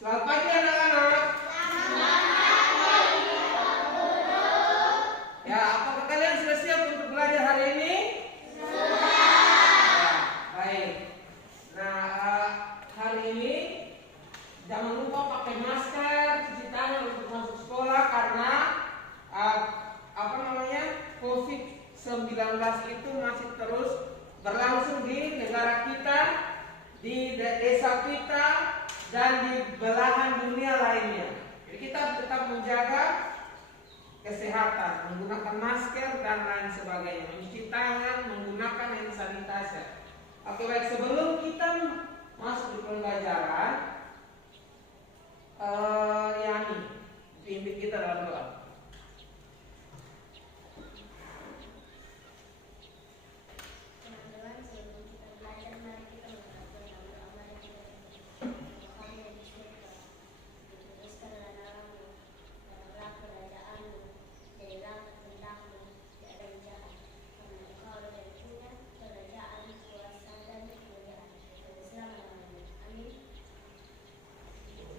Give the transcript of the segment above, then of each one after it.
Selamat pagi anak-anak. Ya, apakah kalian sudah siap untuk belajar hari ini? Ya, baik. Nah, hari ini jangan lupa pakai masker, cuci tangan untuk masuk sekolah karena COVID-19 itu masih terus berlangsung di negara kita, di desa kita, dan di belahan dunia lainnya. Jadi kita tetap menjaga kesehatan, menggunakan masker dan lain sebagainya, mencuci tangan, menggunakan hand sanitizer. Oke, baik, sebelum kita masuk di pembelajaran, Yani pimpin kita dalam doa.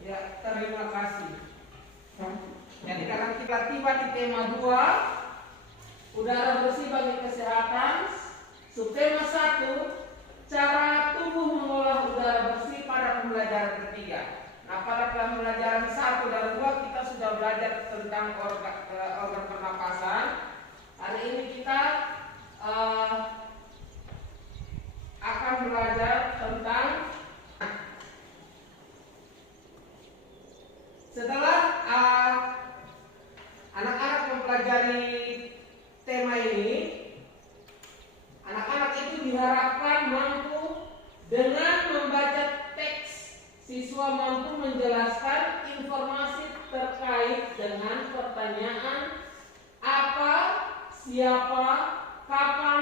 Ya, terima kasih. Jadi karena kita tiba di tema 2, udara bersih bagi kesehatan, subtema 1, cara tubuh mengolah udara bersih pada pembelajaran ketiga. Nah, pada pembelajaran 1 dan 2 kita sudah belajar tentang organ pernapasan. Hari ini kita akan belajar tentang setelah anak-anak mempelajari tema ini, anak-anak itu diharapkan mampu dengan membaca teks. Siswa mampu menjelaskan informasi terkait dengan pertanyaan apa, siapa, kapan,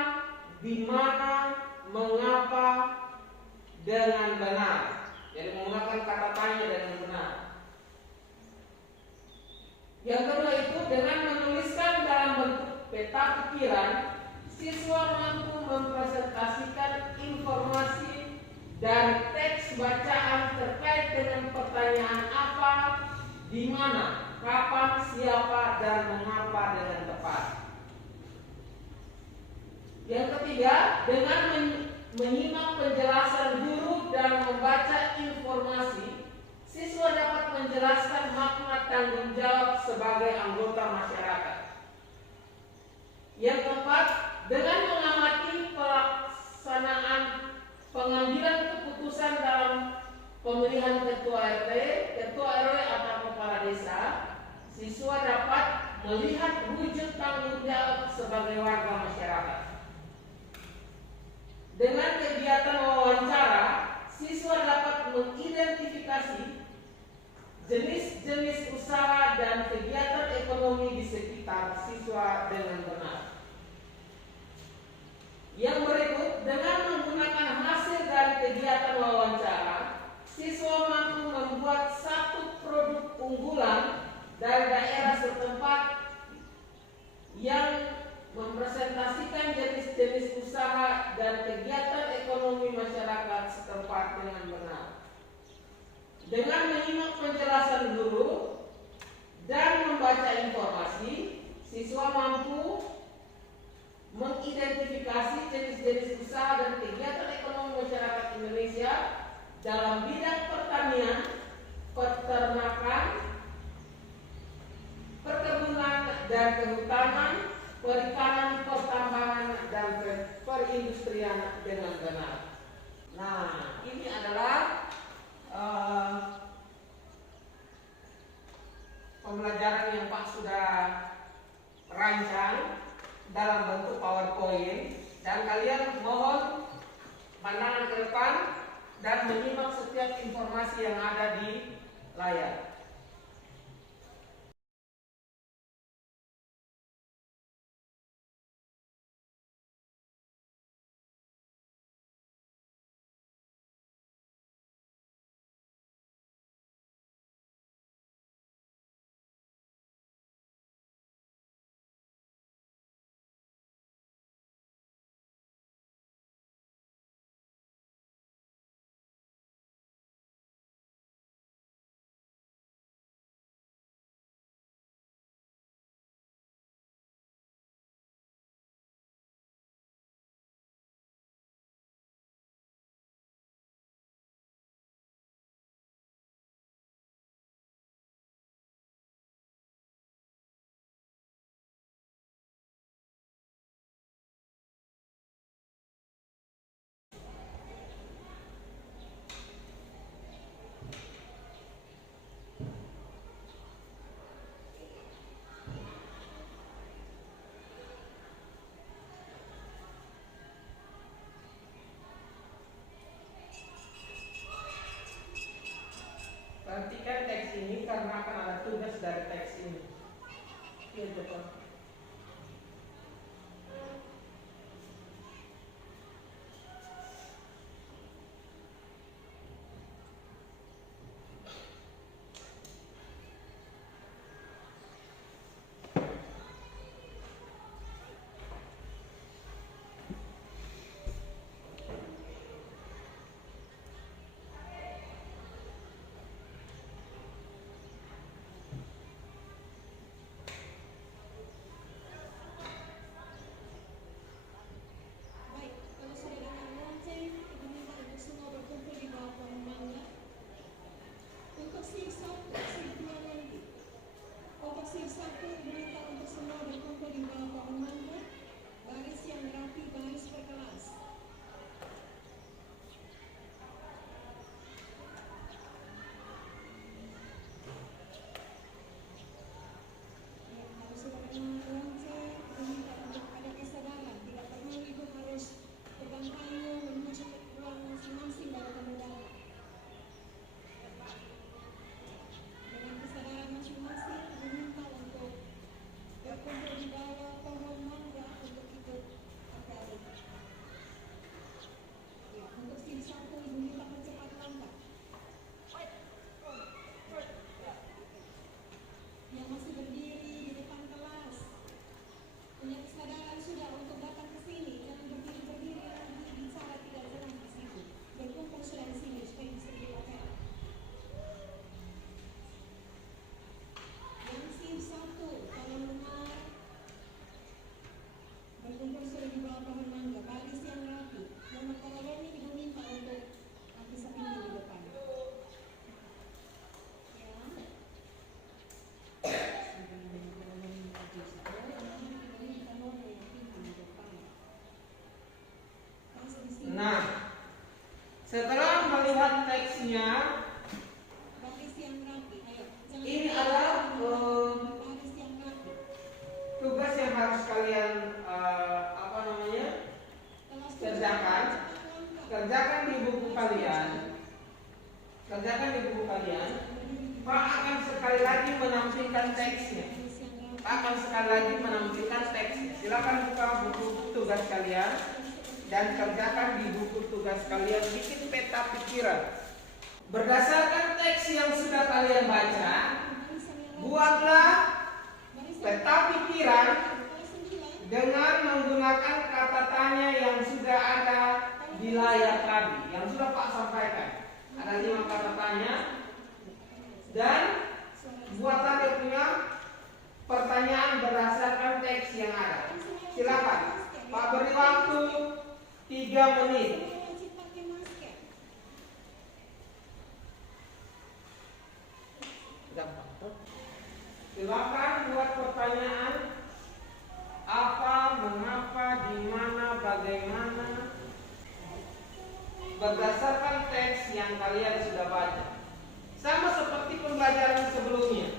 di mana, mengapa dengan benar. Jadi menggunakan kata tanya dengan benar. Yang kedua itu dengan menuliskan dalam bentuk peta pikiran, siswa mampu mempresentasikan informasi dari teks bacaan terkait dengan pertanyaan apa, di mana, kapan, siapa, dan mengapa dengan tepat. Yang ketiga, dengan menyimak penjelasan guru dan membaca informasi, siswa dapat menjelaskan makna tanggung jawab sebagai anggota masyarakat. Yang keempat, dengan mengamati pelaksanaan pengambilan keputusan dalam pemilihan ketua RT, ketua RW atau kepala desa, siswa dapat melihat wujud tanggung jawab sebagai warga masyarakat. Dengan kegiatan wawancara, siswa dapat mengidentifikasi jenis-jenis usaha dan kegiatan ekonomi di sekitar siswa dengan benar. Yang berikut, dengan menggunakan hasil dari kegiatan wawancara, siswa mampu membuat satu produk unggulan dari daerah setempat yang mempresentasikan jenis-jenis usaha dan kegiatan ekonomi masyarakat setempat dengan benar. Dengan menyimak penjelasan guru dan membaca informasi, siswa mampu mengidentifikasi jenis-jenis usaha dan kegiatan ekonomi masyarakat Indonesia dalam bidang pertanian, peternakan, perkebunan dan kehutanan, perikanan, pertambangan, dan perindustrian dengan benar. Nah, ini adalah pembelajaran yang Pak sudah rancang dalam bentuk PowerPoint, dan kalian mohon pandangan ke depan dan menyimak setiap informasi yang ada di layar. Perhatikan teks ini karena akan ada tugas dari teks ini. Gitu, Pak. Nah, setelah melihat teksnya, ini adalah tugas yang harus kalian kerjakan. Kerjakan di buku kalian. Kerjakan di buku kalian. Pak akan sekali lagi menampilkan teksnya. Pak akan sekali lagi menampilkan teksnya. Silakan buka buku tugas kalian dan kerjakan di buku tugas kalian, bikin peta pikiran. Berdasarkan teks yang sudah kalian baca, buatlah peta pikiran dengan menggunakan kata tanya yang sudah ada di layar tadi, yang sudah Pak sampaikan. Ada 5 kata tanya, dan buatlah dia punya pertanyaan berdasarkan teks yang ada. Silakan, Pak beri waktu 3 menit. Silakan buat pertanyaan apa, mengapa, di mana, bagaimana, berdasarkan teks yang kalian sudah baca. Sama seperti pembelajaran sebelumnya.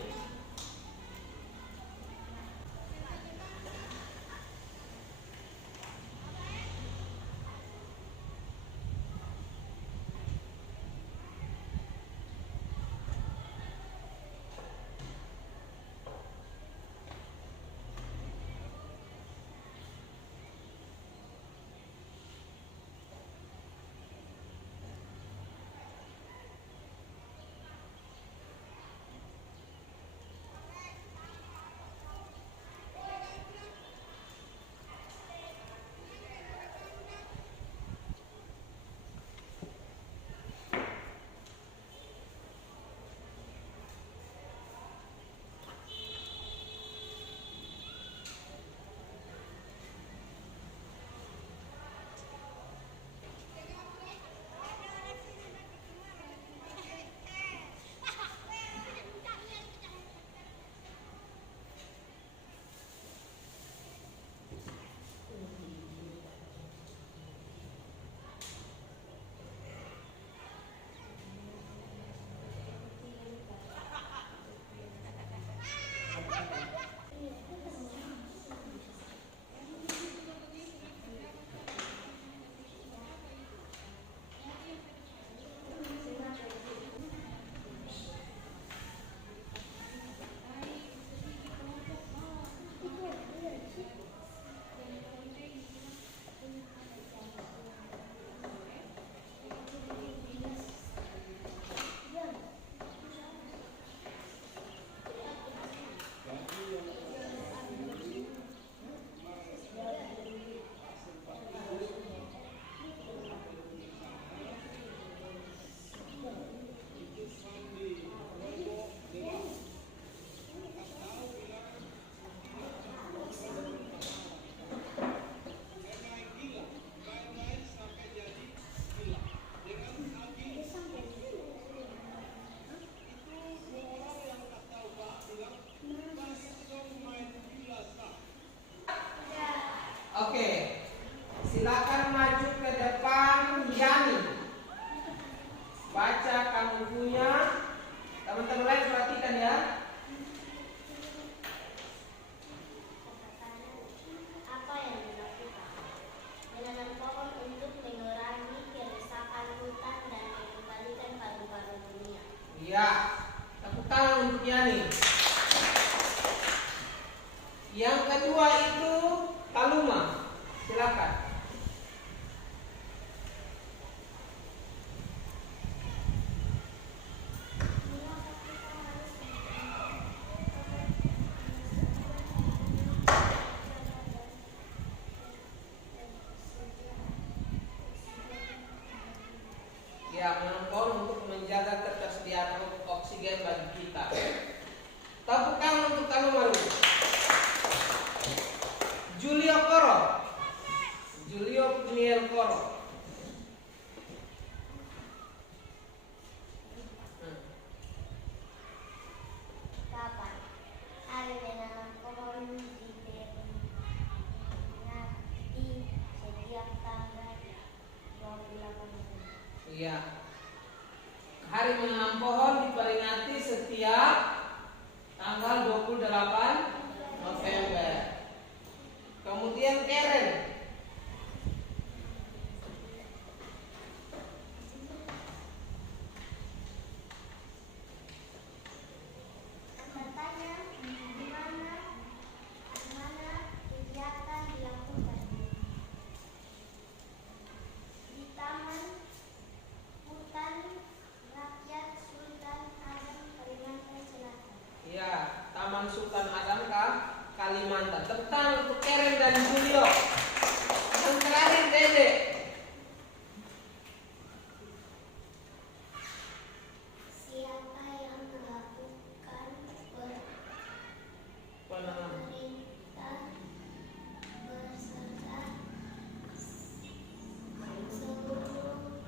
Ya, tepuk tangan untuk Yani. Yang kedua itu Kaluma. Silakan. Ya, menonton untuk menjaga ketersediaan oksigen bagi kita. Tepuk tangan untuk Kaluma. Julio Koro. Julio Niel Koro. Kapan hari menanam pohon diperingati setiap tanggal 28 Juni? Iya. Hari menanam pohon diperingati setiap tanggal 28 November. Kemudian Karen. Bertanya di mana kegiatan dilakukan? Di Taman Hutan Rakyat Sultan Adam Kalimantan Selatan. Ya, Taman Sultan Adam Kalimantan. Tepuk tangan untuk Karen dan Julio. Yang terakhir Dede. Siapa yang melakukan Penanam. perintah beserta seluruh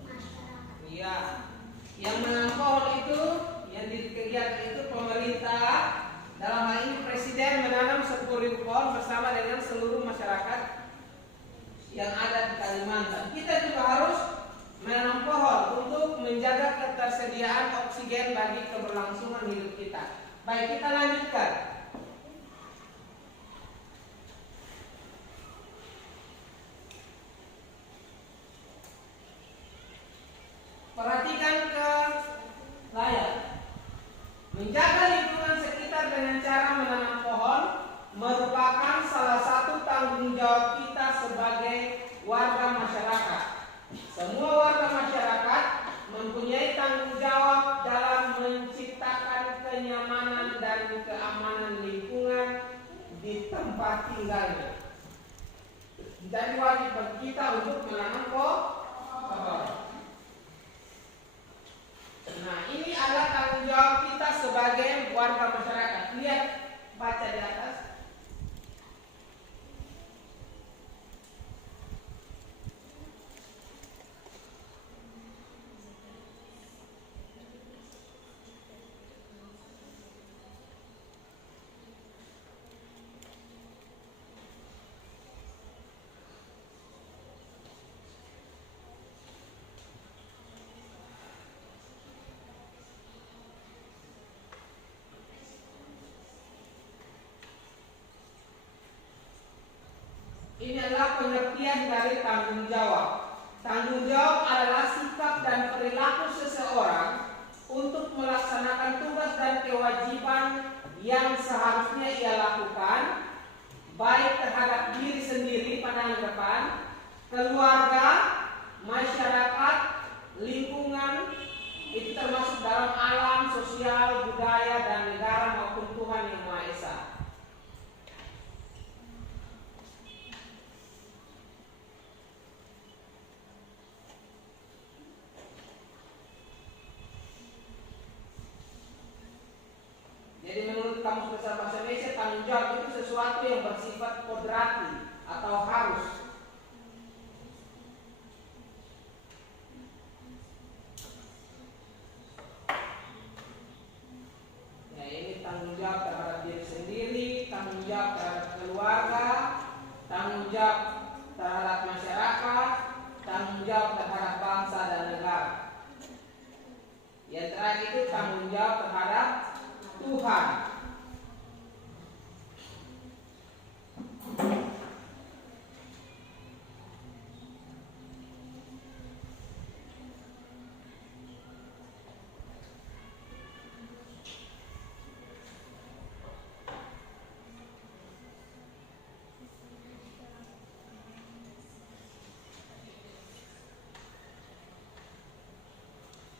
masyarakat? Iya. Yang menanam pohon itu, yang di kegiatan itu pemerintah, dalam hal ini Presiden menanam 10.000 pohon bersama dengan seluruh masyarakat yang ada di Kalimantan. Kita juga harus menanam pohon untuk menjaga ketersediaan oksigen bagi keberlangsungan hidup kita. Baik, kita lanjutkan. Perhatikan ke layar. Menjaga lingkungan sekitar dengan cara menanam pohon merupakan salah satu tanggung jawab kita sebagai warga masyarakat. Semua warga masyarakat mempunyai tanggung jawab dalam menciptakan kenyamanan dan keamanan lingkungan di tempat tinggalnya. Jadi wajib bagi kita untuk menanam pohon. Nah, ini adalah tanggung jawab kita sebagai warga masyarakat. Lihat, baca di atas. Ini adalah pengertian dari tanggung jawab. Tanggung jawab adalah sikap dan perilaku seseorang untuk melaksanakan tugas dan kewajiban yang seharusnya ia lakukan, baik terhadap diri sendiri pada depan, keluarga, masyarakat, lingkungan, itu termasuk dalam alam, sosial, budaya, dan negara maupun Tuhan Yang Maha Esa. Jadi menurut Kamus Besar Bahasa Indonesia, tanggung jawab itu sesuatu yang bersifat kodrati atau harus. Ya, ini tanggung jawab terhadap diri sendiri, tanggung jawab terhadap keluarga, tanggung jawab terhadap masyarakat, tanggung jawab terhadap bangsa dan negara. Yang terakhir itu tanggung jawab terhadap Tuhan.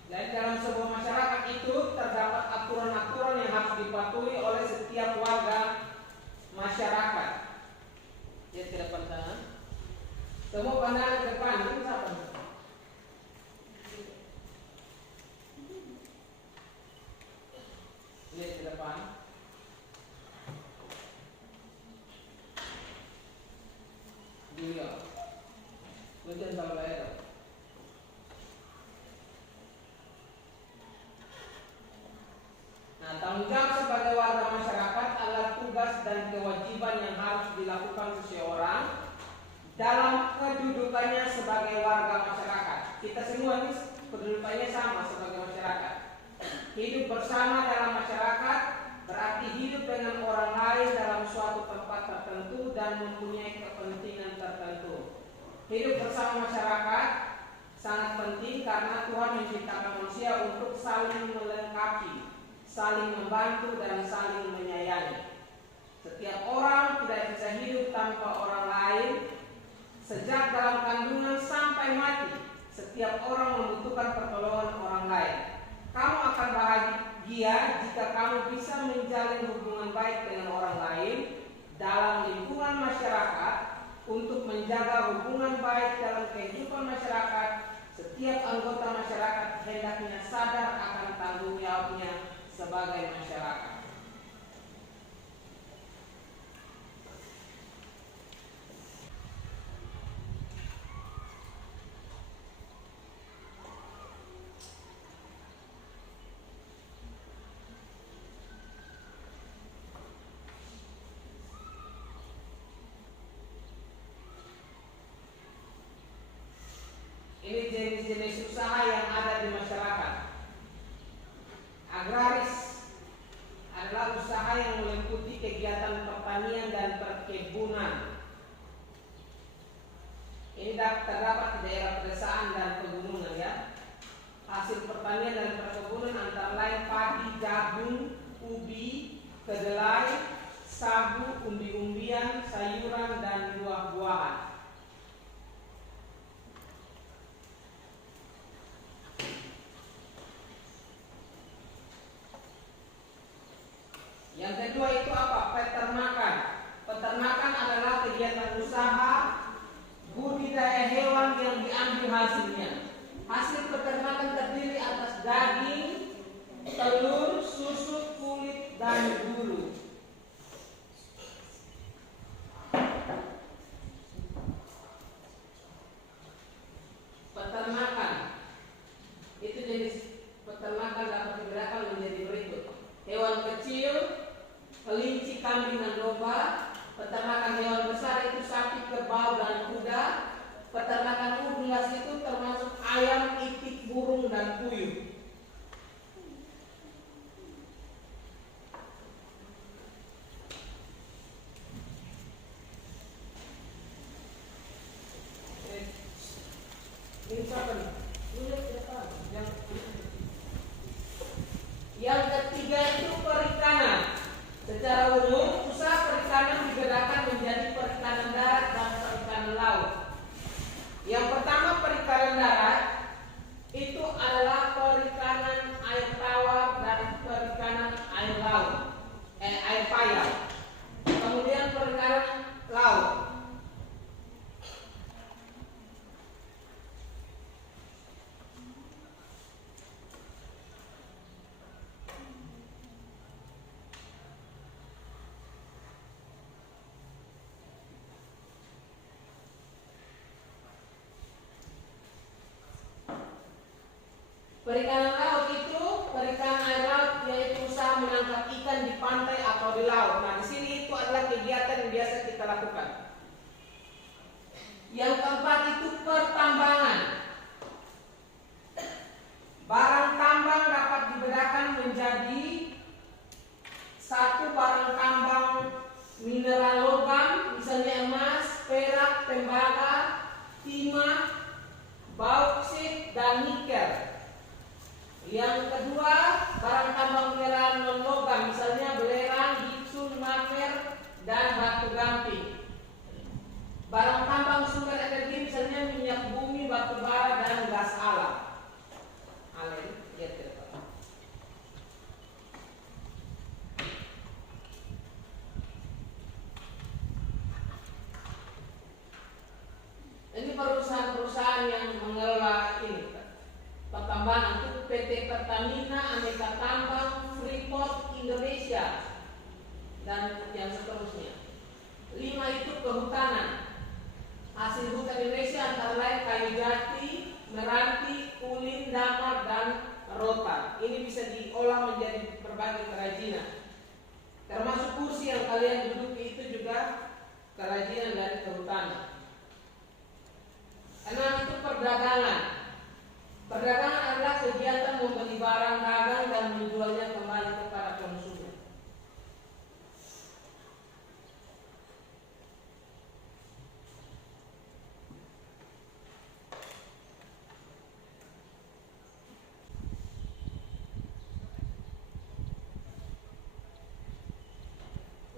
Jadi dalam sebuah masyarakat itu terdapat aturan-aturan yang harus dipatuhi oleh setiap warga masyarakat. Lihat ke depan sana. Semua pandangan ke depan ini siapa? Lihat ke depan. Dia. Kunci sama layar. Nah, tanggung jawab sebagai warga masyarakat adalah tugas dan kewajiban yang harus dilakukan seseorang dalam kedudukannya sebagai warga masyarakat. Kita semua ini kedudukannya sama sebagai masyarakat. Hidup bersama dalam masyarakat berarti hidup dengan orang lain dalam suatu tempat tertentu dan mempunyai kepentingan tertentu. Hidup bersama masyarakat sangat penting karena Tuhan menciptakan manusia untuk saling melengkapi, saling membantu dan saling menyayangi. Setiap orang tidak bisa hidup tanpa orang lain. Sejak dalam kandungan sampai mati, setiap orang membutuhkan pertolongan orang lain. Kamu akan bahagia jika kamu bisa menjalin hubungan baik dengan orang lain dalam lingkungan masyarakat. Untuk menjaga hubungan baik dalam kehidupan masyarakat, setiap anggota masyarakat hendaknya sadar akan tanggung jawabnya sebagai masyarakat. Ini jenis-jenis usaha yang ada di masyarakat. Agraris adalah usaha yang meliputi kegiatan pertanian dan perkebunan. Ini terdapat di daerah pedesaan dan pegunungan ya. Hasil pertanian dan perkebunan antara lain padi, jagung, ubi, kedelai, sagu, umbi-umbian, sayuran dan buah-buahan. Yang kedua itu apa? Peternakan. Peternakan adalah kegiatan usaha budidaya hewan yang diambil hasilnya. Hasil peternakan terdiri atas daging, telur, susu, kulit, dan bulu. Peternakan itu jenis peternakan dapat dibedakan menjadi berikut: hewan kecil, kelinci, kambing, dan domba. Peternakan hewan besar itu sapi, kerbau, dan kuda. Peternakan unggas itu termasuk ayam, itik, burung, dan puyuh. Ini siapa nih? Yang ketiga itu perikanan. Secara umum, usaha perikanan dibedakan menjadi perikanan darat dan perikanan laut. Yang pertama, perikanan darat itu adalah perikanan air tawar dan perikanan air laut, air payau. Kemudian perikanan laut. Perikanan laut itu perikanan air laut, yaitu usaha menangkap ikan di pantai atau di laut. Nah, di sini itu adalah kegiatan yang biasa kita lakukan. Yang keempat itu pertambangan. Barang tambang dapat dibedakan menjadi satu, barang tambang mineral logam, misalnya emas, perak, tembaga, timah, bauksit, dan nikel. Yang kedua, barang tambang mineral non logam, misalnya belerang, gipsum, marmer, dan batu gamping. Barang tambang sumber energi, misalnya minyak bumi, batu aneka tambang, Freeport Indonesia, dan yang seterusnya. 5 itu kehutanan. Hasil hutan Indonesia antara lain kayu jati, meranti, ulin, damar, dan rotan. Ini bisa diolah menjadi berbagai kerajinan. Termasuk kursi yang kalian duduki itu juga kerajinan dari kehutanan. 6 itu perdagangan. Perdagangan adalah kegiatan membeli barang dagang dan menjualnya kembali kepada konsumen.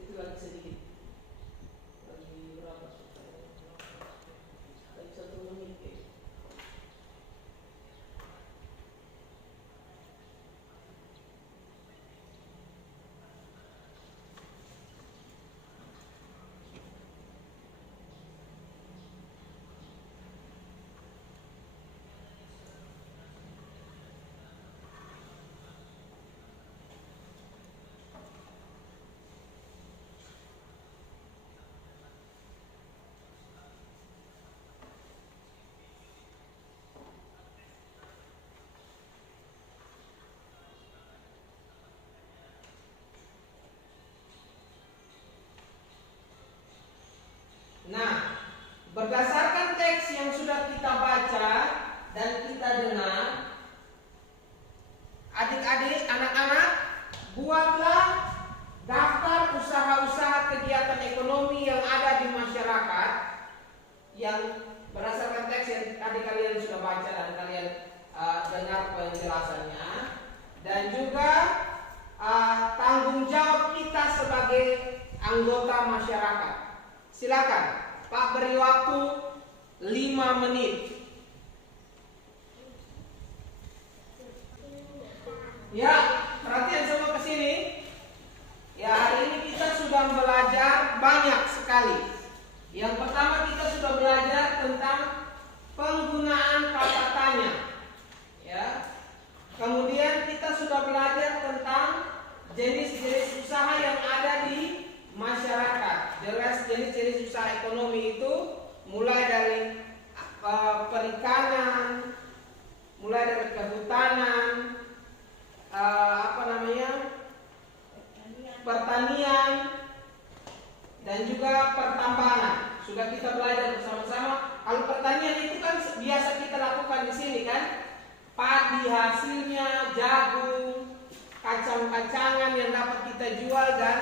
Itu lagi sedikit. Lagi berapa? Lagi 1 menit. Nah, berdasarkan teks yang sudah kita baca dan kita dengar, adik-adik, anak-anak, buatlah daftar usaha-usaha kegiatan ekonomi yang ada di masyarakat yang berdasarkan teks yang tadi kalian sudah baca dan kalian dengar penjelasannya, dan juga tanggung jawab kita sebagai anggota masyarakat. Silakan, Pak, beri waktu 5 menit. Ya, perhatian semua ke sini. Ya, hari ini kita sudah belajar banyak sekali. Yang pertama kita sudah belajar tentang penggunaan kata tanya. Ya. Kemudian kita sudah belajar tentang jenis-jenis usaha yang ada di masyarakat. Jelas jenis-jenis usaha ekonomi itu mulai dari perikanan, mulai dari kehutanan, pertanian, dan juga pertambangan. Sudah kita belajar bersama-sama. Kalau pertanian itu kan biasa kita lakukan di sini kan, padi hasilnya, jagung, kacang-kacangan yang dapat kita jual dan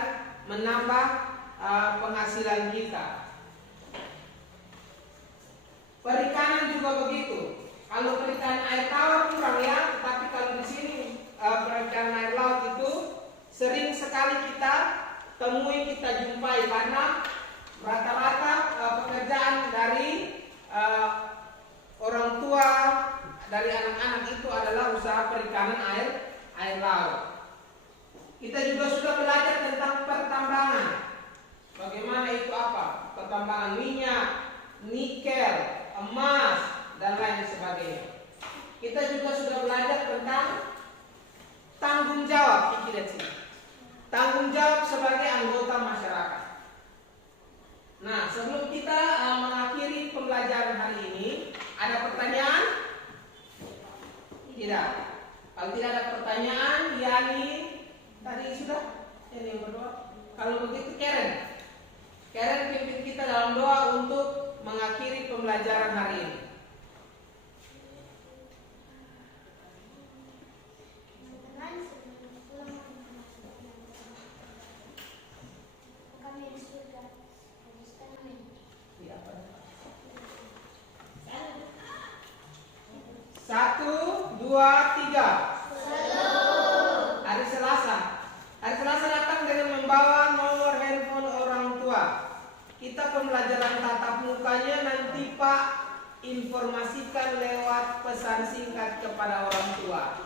menambah penghasilan kita. Perikanan juga begitu. Kalau perikanan air tawar kurang ya, tetapi kalau di sini perikanan air laut itu sering sekali kita temui, kita jumpai, karena rata-rata pekerjaan dari orang tua, dari anak-anak itu adalah usaha perikanan air laut. Kita juga sudah belajar tentang pertambangan. Bagaimana itu apa? Pertambangan minyak, nikel, emas, dan lain sebagainya. Kita juga sudah belajar tentang tanggung jawab. Tanggung jawab sebagai anggota masyarakat. Nah, sebelum kita mengakhiri pembelajaran hari ini, ada pertanyaan? Tidak. Kalau tidak ada pertanyaan, Yani tadi sudah ini yang berdoa. Kalau begitu Karen pimpin kita dalam doa untuk mengakhiri pembelajaran hari ini. Satu, dua, tiga. Hari Selasa. Hari Selasa datang dengan membawa nomor handphone orang tua. Kita pembelajaran tatap mukanya nanti Pak informasikan lewat pesan singkat kepada orang tua.